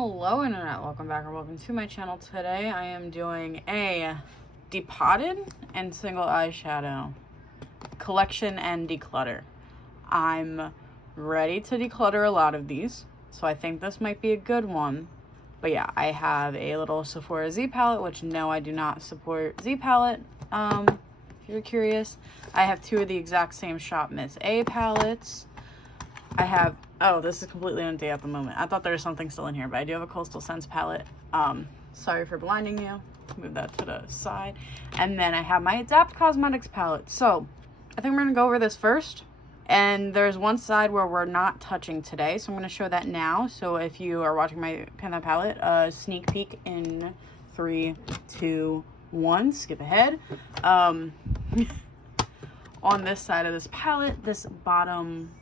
Hello internet, welcome back or welcome to my channel. Today I am doing a depotted and single eyeshadow collection and declutter. I'm ready to declutter a lot of these, so I think this might be a good one. But yeah, I have a little Sephora Z palette, which no, I do not support Z palette, if you're curious. I have two of the exact same Shop Miss A palettes. I have, oh, this is completely empty at the moment. I thought there was something still in here, but I do have a Coastal Scents palette. Sorry for blinding you. Move that to the side. And then I have my Adapt Cosmetics palette. So I think we're gonna go over this first. And there's one side where we're not touching today, so I'm gonna show that now. So if you are watching my Pan That Palette, sneak peek in 3, 2, 1, skip ahead. On this side of this palette, this bottom,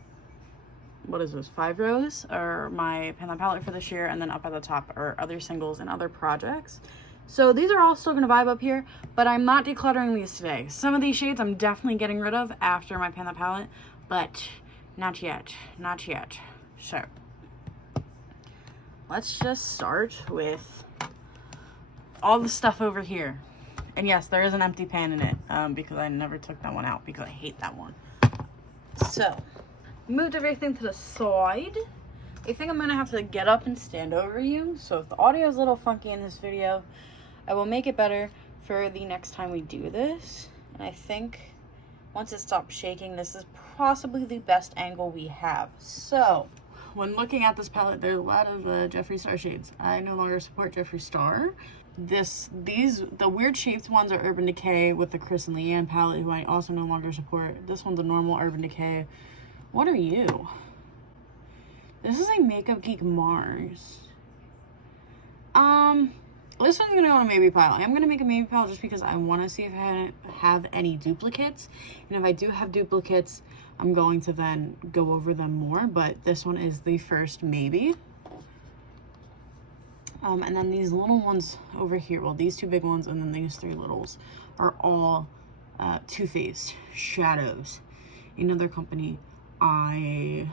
what is this, 5 rows are my Pan That Palette for this year, and then up at the top are other singles and other projects. So these are all still gonna vibe up here, but I'm not decluttering these today. Some of these shades I'm definitely getting rid of after my Pan That Palette, but not yet, not yet. So let's just start with all the stuff over here. And yes, there is an empty pan in it, because I never took that one out because I hate that one. So moved everything to the side. I think I'm gonna have to get up and stand over you, so if the audio is a little funky in this video, I will make it better for the next time we do this. And I think once it stops shaking, this is possibly the best angle we have. So when looking at this palette, there's a lot of Jeffree Star shades. I no longer support Jeffree Star. The weird shaped ones are Urban Decay with the Chris and Leanne palette, who I also no longer support. This one's a normal Urban Decay. What are you? This is a Makeup Geek Mars. This one's gonna go on a maybe pile. I'm gonna make a maybe pile just because I want to see if I have any duplicates. And if I do have duplicates, I'm going to then go over them more. But this one is the first maybe. And then these little ones over here, well, these two big ones and then these 3 littles are all Too Faced shadows. Another company I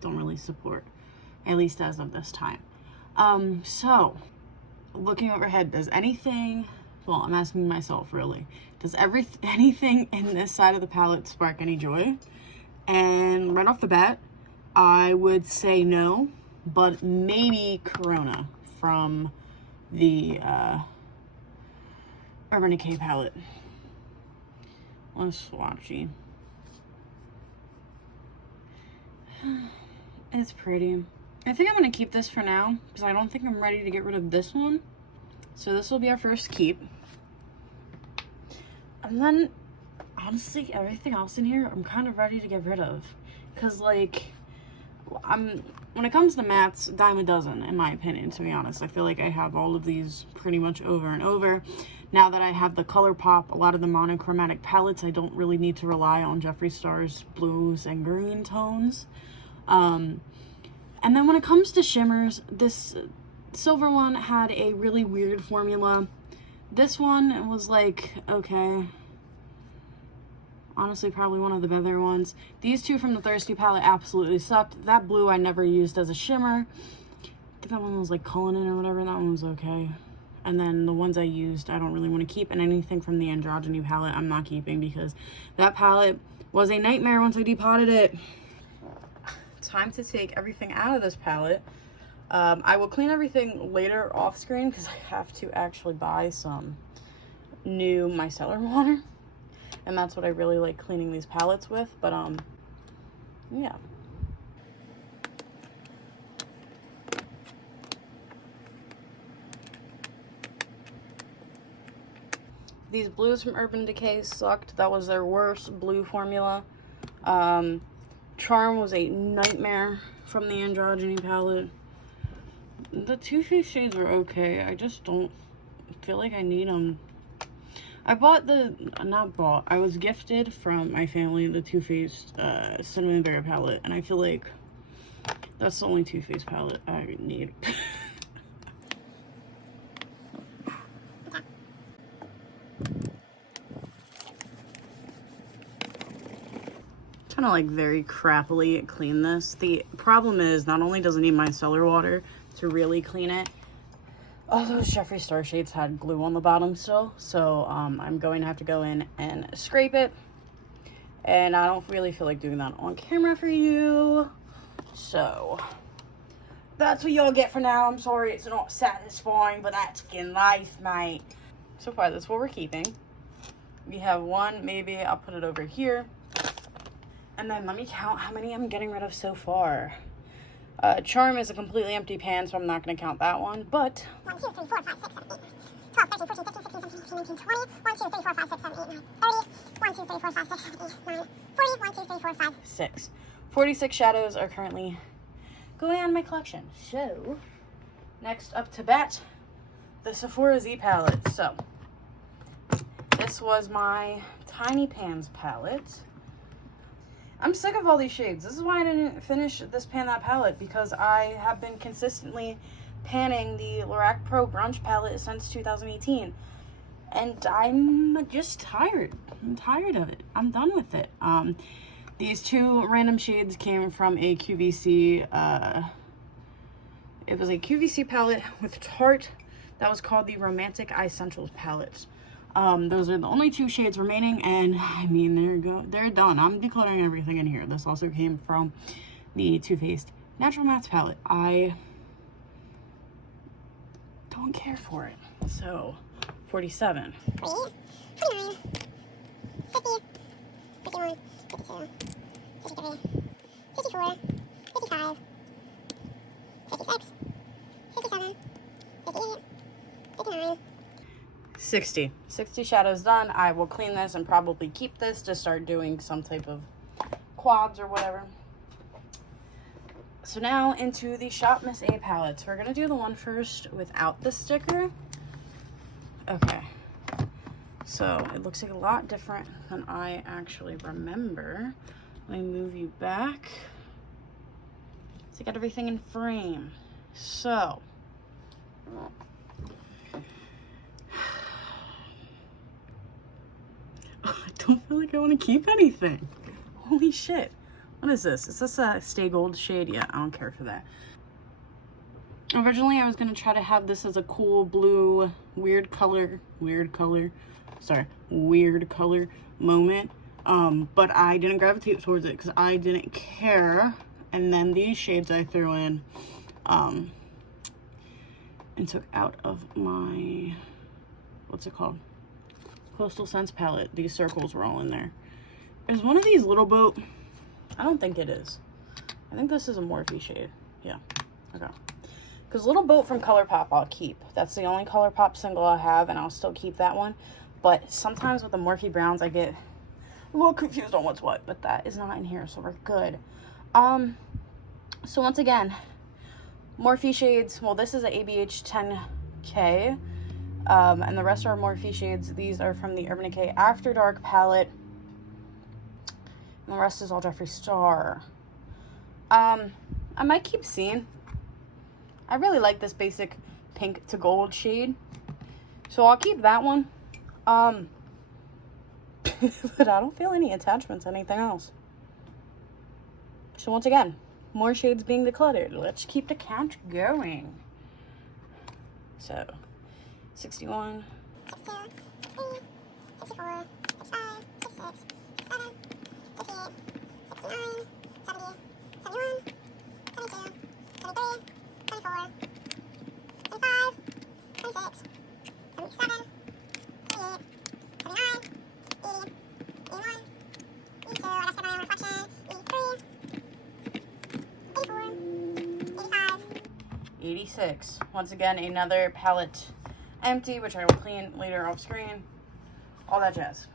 don't really support, at least as of this time. So looking overhead, does anything, well, I'm asking myself really, does anything in this side of the palette spark any joy? And right off the bat, I would say no, but maybe Corona from the Urban Decay palette. Let's swatchy. It's pretty. I think I'm gonna keep this for now because I don't think I'm ready to get rid of this one. So this will be our first keep. And then honestly, everything else in here I'm kind of ready to get rid of, because like when it comes to mattes, dime a dozen in my opinion, to be honest. I feel like I have all of these pretty much over and over. Now that I have the ColourPop, a lot of the monochromatic palettes, I don't really need to rely on Jeffree Star's blues and green tones. And then when it comes to shimmers, this silver one had a really weird formula. This one was like, okay, honestly probably one of the better ones. These two from the Thirsty palette absolutely sucked. That blue I never used as a shimmer. I think that one was like Cullinan or whatever. That one was okay. And then the ones I used I don't really want to keep, and anything from the Androgyny palette I'm not keeping because that palette was a nightmare once I depotted it. Time to take everything out of this palette. I will clean everything later off screen because I have to actually buy some new micellar water, and that's what I really like cleaning these palettes with. But yeah. These blues from Urban Decay sucked. That was their worst blue formula. Charm was a nightmare from the Androgyny palette. The Too Faced shades were okay. I just don't feel like I need them. I was gifted from my family the Too Faced Cinnamon Bear palette, and I feel like that's the only Too Faced palette I need. trying to like very crappily clean this. The problem is not only does it need micellar water to really clean it, all those Jeffree Star shades had glue on the bottom still, so I'm going to have to go in and scrape it, and I don't really feel like doing that on camera for you, so that's what y'all get for now. I'm sorry it's not satisfying, but that's fucking life, mate. So far, that's what we're keeping. We have one, maybe I'll put it over here. And then let me count how many I'm getting rid of so far. Charm is a completely empty pan, so I'm not going to count that one, but 1, 2, 3, 4, 5, 6, 7, 8, 12, 13, 14, 15, 16, 17, 18, 19, 20, 1, 2, 3, 4, 5, 6, 7, 8, 9, 30, 1, 2, 3, 4, 5, 6, 7, 8, 9, 40, 1, 2, 3, 4, 5, 6. 46 shadows are currently going on in my collection. So, next up to bat, the Sephora Z palette. So, this was my Tiny Pans palette. I'm sick of all these shades. This is why I didn't finish this Pan That palette, because I have been consistently panning the Lorac Pro Grunge palette since 2018. And I'm just tired. I'm tired of it. I'm done with it. These two random shades came from a QVC. It was a QVC palette with Tarte that was called the Romantic Essentials palette. Those are the only two shades remaining, and I mean, they're done. I'm decluttering everything in here. This also came from the Too Faced Natural Mattes palette. I don't care for it. So, 47. 48, 49, 50, 51, 52, 53, 54, 55, 56, 57, 58, 59, 60 shadows done. I will clean this and probably keep this to start doing some type of quads or whatever. So now into the Shop Miss A palettes. We're gonna do the one first without the sticker. Okay, so it looks like a lot different than I actually remember. Let me move you back so I got everything in frame. So I don't feel like I want to keep anything. Holy shit. What is this? Is this a Stay Gold shade? Yeah, I don't care for that. Originally, I was going to try to have this as a cool blue, weird color moment. But I didn't gravitate towards it because I didn't care. And then these shades I threw in and took out of my, what's it called? Coastal Scents palette. These circles were all in there. Is one of these Little Boat? I don't think it is. I think this is a Morphe shade. Yeah. Okay. Because Little Boat from ColourPop I'll keep. That's the only ColourPop single I have, and I'll still keep that one. But sometimes with the Morphe browns I get a little confused on what's what, but that is not in here, so we're good. So once again, Morphe shades. Well, this is a ABH 10K. And the rest are Morphe shades. These are from the Urban Decay After Dark palette. And the rest is all Jeffree Star. I might keep seeing. I really like this basic pink to gold shade, so I'll keep that one. But I don't feel any attachments to anything else. So once again, more shades being decluttered. Let's keep the count going. So 61, 62, 63, 64, 65, 66, 67, 68, 69, 70, 71, 72, 73, 74, 75, 26, 77, 78, 79, 80, 81, 82, I gotta skip my own reflection, 83, 84, 85, 86. Once again, another palette empty, which I will clean later off screen. All that jazz.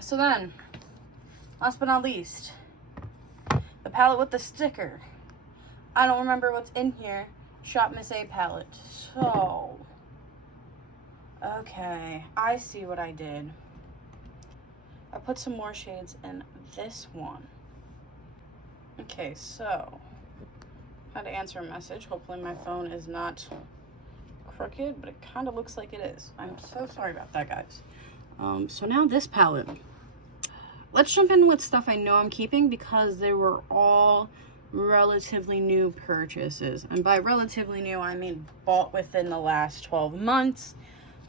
So then, last but not least, the palette with the sticker. I don't remember what's in here. Shop Miss A palette. So, okay, I see what I did. I put some more shades in this one. Okay, so, I had to answer a message. Hopefully my phone is not crooked, but it kind of looks like it is. I'm so sorry about that, guys. So now this palette. let's jump in with stuff I know I'm keeping because they were all relatively new purchases. And by relatively new, I mean bought within the last 12 months.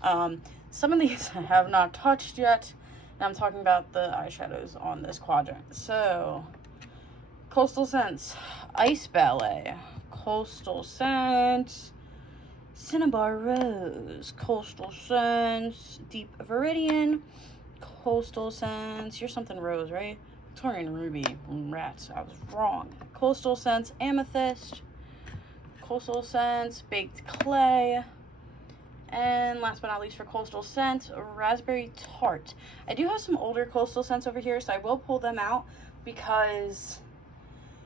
Some of these I have not touched yet. And I'm talking about the eyeshadows on this quadrant. So, Coastal Scents Ice Ballet, Coastal Scents Cinnabar Rose, Coastal Scents Deep Viridian, Coastal Scents, you're something rose, right? Victorian Ruby, rats, I was wrong. Coastal Scents Amethyst, Coastal Scents Baked Clay, and last but not least for Coastal Scents, Raspberry Tart. I do have some older Coastal Scents over here, so I will pull them out because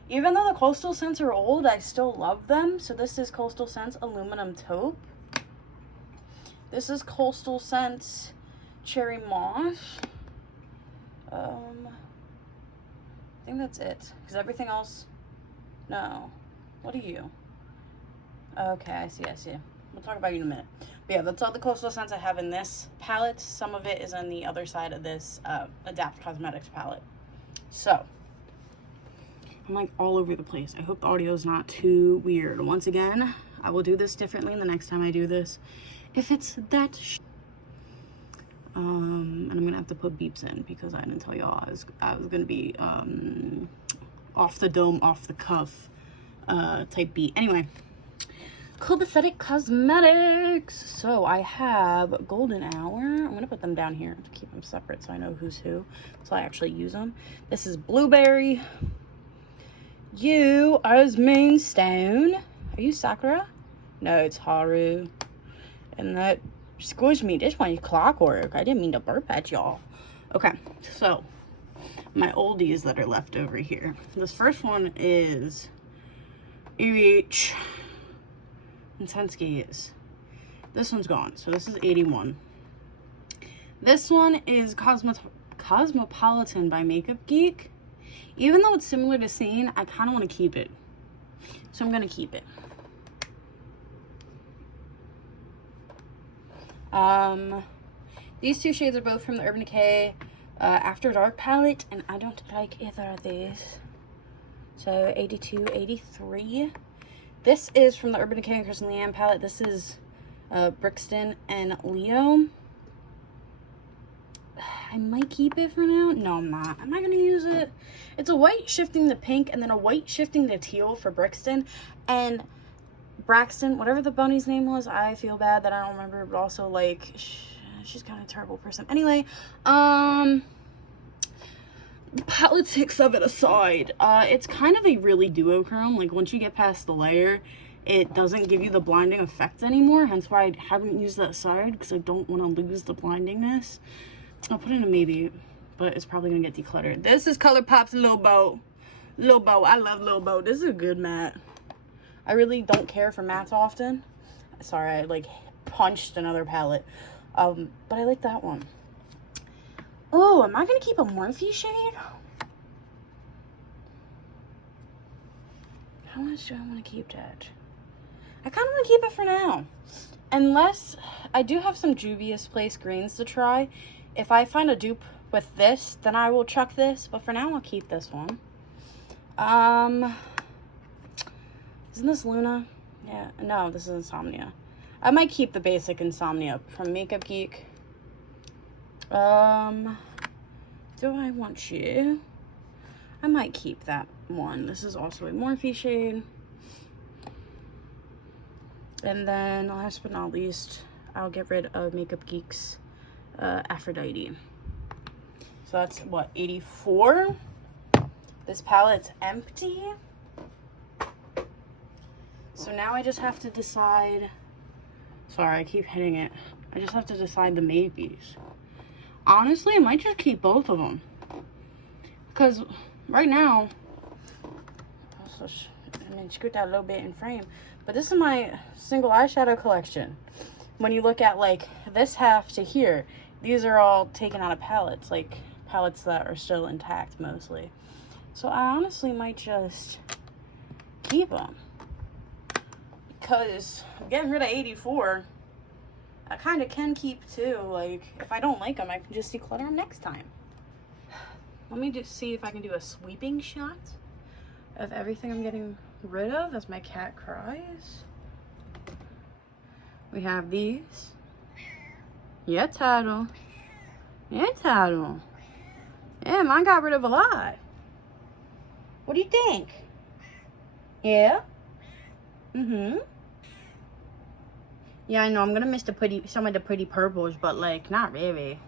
even though the Coastal Scents are old, I still love them. So this is Coastal Scents Aluminum Taupe. This is Coastal Scents Cherry Moss. I think that's it. Because everything else... No. What are you? Okay, I see. We'll talk about you in a minute. But yeah, that's all the Coastal Scents I have in this palette. Some of it is on the other side of this Adapt Cosmetics palette. So, I'm like all over the place. I hope the audio is not too weird. Once again, I will do this differently the next time I do this. If it's that and I'm gonna have to put beeps in because I didn't tell y'all I was gonna be off the dome, off the cuff type beat. Anyway, Copacetic Cosmetics. So I have Golden Hour. I'm gonna put them down here to keep them separate so I know who's who, so I actually use them. This is Blueberry. You Osmine Stone. Are you Sakura? No, it's Haru. And that, excuse me, this one is Clockwork. I didn't mean to burp at y'all. Okay, so my oldies that are left over here. This first one is EH Intense Gaze. This one's gone, so this is 81. This one is Cosmopolitan by Makeup Geek. Even though it's similar to Sane, I kind of want to keep it. So I'm going to keep it. These two shades are both from the Urban Decay After Dark palette, and I don't like either of these. So 82, 83. This is from the Urban Decay and Kristen Leanne palette. This is Brixton and Leo. I might keep it for now. No, I'm not. I'm not going to use it. It's a white shifting to pink and then a white shifting to teal for Brixton. And Braxton, whatever the bunny's name was, I feel bad that I don't remember, but also, like, she's kind of a terrible person. Anyway, politics of it aside, it's kind of a really duochrome. Like, once you get past the layer, it doesn't give you the blinding effect anymore, hence why I haven't used that side, because I don't want to lose the blindingness. I'll put in a maybe, but it's probably going to get decluttered. This is ColourPop's Lil Bo. Lil Bo, I love Lil Bo. This is a good matte. I really don't care for mattes often. Sorry, I like punched another palette. But I like that one. Oh, am I going to keep a Morphe shade? How much do I want to keep that? I kind of want to keep it for now. Unless I do have some Juvia's Place greens to try. If I find a dupe with this, then I will chuck this. But for now, I'll keep this one. Isn't this Luna? Yeah, no, this is Insomnia. I might keep the basic Insomnia from Makeup Geek. Do I want you? I might keep that one. This is also a Morphe shade. And then, last but not least, I'll get rid of Makeup Geek's Aphrodite. So that's, what, 84? This palette's empty. So now I just have to decide. Sorry, I keep hitting it. I just have to decide the maybes. Honestly, I might just keep both of them. Because right now, scoot that a little bit in frame. But this is my single eyeshadow collection. When you look at like this half to here, these are all taken out of palettes. Like palettes that are still intact mostly. So I honestly might just keep them. Because getting rid of 84, I kind of can keep too. Like, if I don't like them, I can just declutter them next time. let me just see if I can do a sweeping shot of everything I'm getting rid of as my cat cries. We have these. Yeah, Tattle. Yeah, Tattle. Yeah, mine got rid of a lot. What do you think? Yeah? Mm-hmm. Yeah, I know, I'm gonna miss some of the pretty purples, but like, not really.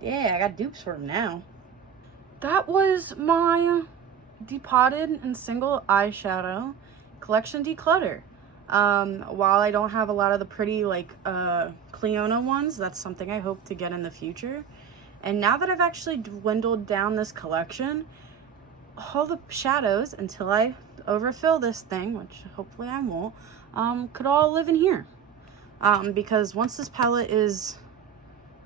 Yeah, I got dupes for them now. That was my depotted and single eyeshadow collection declutter. While I don't have a lot of the pretty like Cleona ones, that's something I hope to get in the future. And now that I've actually dwindled down this collection, all the shadows, until I overfill this thing, which hopefully I won't, could all live in here. Because once this palette is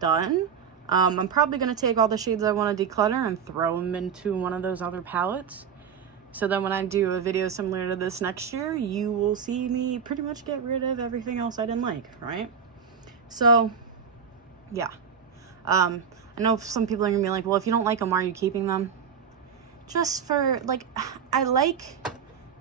done, I'm probably going to take all the shades I want to declutter and throw them into one of those other palettes. So then when I do a video similar to this next year, you will see me pretty much get rid of everything else I didn't like, right? So, yeah. I know some people are going to be like, well, if you don't like them, why are you keeping them? Just for, like, I like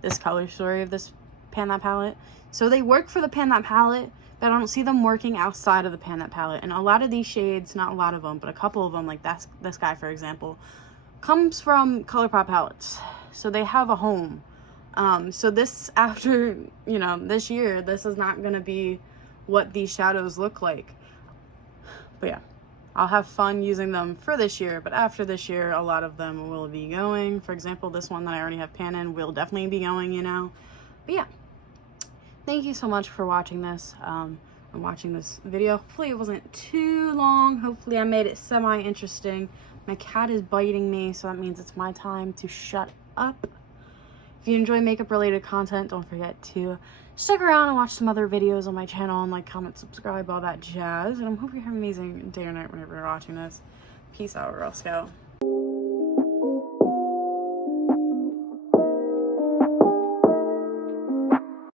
this color story of this Pan That palette. So they work for the Pan That palette, but I don't see them working outside of the Pan That palette. And a lot of these shades, not a lot of them, but a couple of them, like this guy, for example, comes from ColourPop palettes. So they have a home. So this, after, you know, this year, this is not going to be what these shadows look like. But yeah, I'll have fun using them for this year, but after this year, a lot of them will be going. For example, this one that I already have pan in will definitely be going, you know. But yeah, thank you so much for watching this, and watching this video. Hopefully it wasn't too long. Hopefully I made it semi-interesting. My cat is biting me, so that means it's my time to shut up. If you enjoy makeup related content, don't forget to stick around and watch some other videos on my channel, and like, comment, subscribe, all that jazz. And I hope you have an amazing day or night whenever you're watching this. Peace out, Girl Scout.